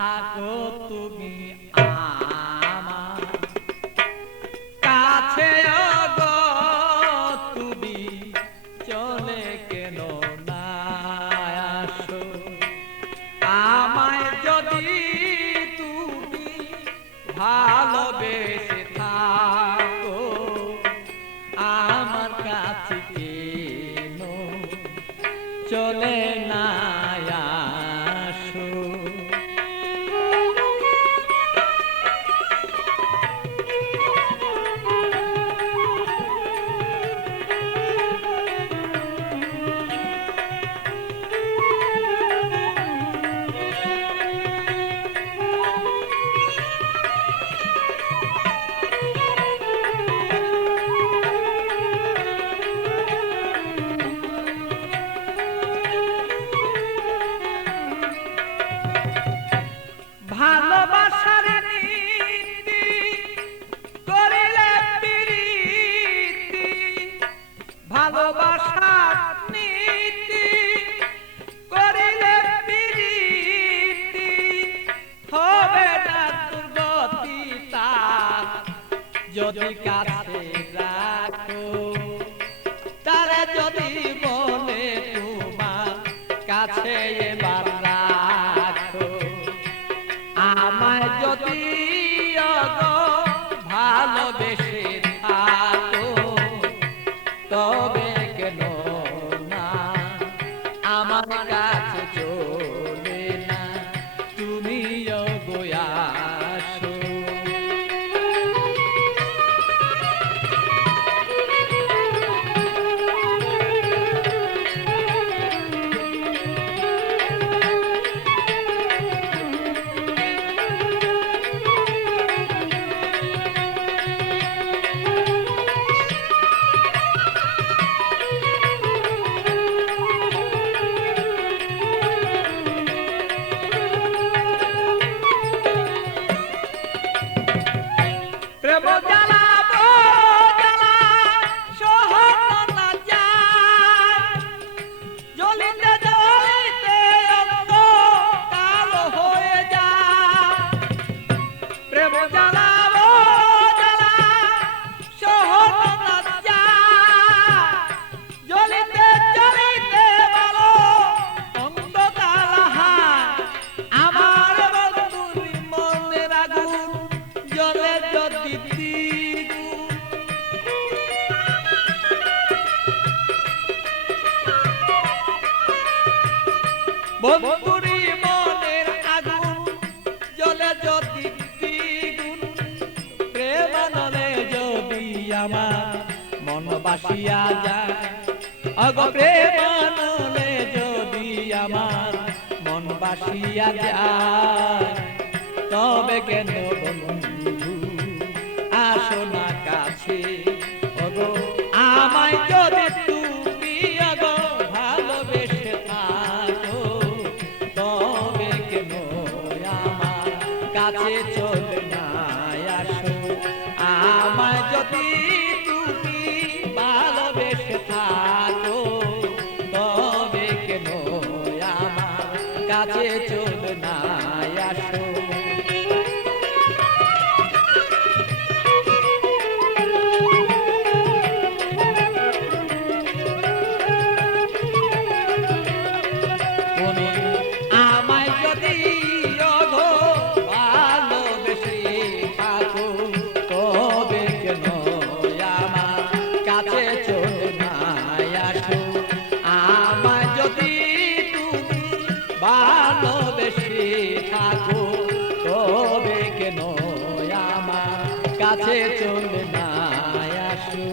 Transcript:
থাকো তুমি আমার কাছে গো, তুমি চলে কেন না আসো? আমায় যদি তুমি ভালোবেসে থাকো, আমার কাছে কেন চলে না আসো? ভালোবাসার নীতি করিলে প্রীতি, ভালোবাসার নীতি করিলে প্রীতি, হবে না দুর্গতি তার যদি কাছে রাখো। তারে যদি বলে তোমার কাছে এবার রাখো, আমায় যদি ভালোবেসে থাকো, তবে কেন না আমার কাছে চলে না তুমি আসো? প্রেম জ্বালা জ্বালা সহন না যায়, জ্বলিতে জ্বলিতে অঙ্গ কালো হয়ে যায়। প্রেম জ্বালা জ্বালা সহন না যায়, জ্বলিতে জ্বলিতে বলো অঙ্গ কালো হয়। আমার বন্ধুর মনের আগুন জ্বলে যদি বন্ধুরি মনের আগুন জ্বলে যদি দ্বিগুণ, প্রেম নলে যদি আমার মন বাসিয়া যায়। অগ প্রেম নলে যদি আমার মন বাসিয়া যায়, তবে কেন বন্ধু আসো না কাছে? ওগো আমায় যদি তুমি ওগো ভালোবেসে থাকো, তবে কেন আমার কাছে চলে না আসো? আমায় যদি তুমি ভালোবেসে থাকো, তবে কেন আমার কাছে চলে না আসো? আমায় যদি ভালোবেসে থাকো, তবে কেন আমার কাছে চলে না আসো? আমায় যদি তুমি ভালোবেসে থাকো, তবে কেন আমার কাছে চলে না আসো?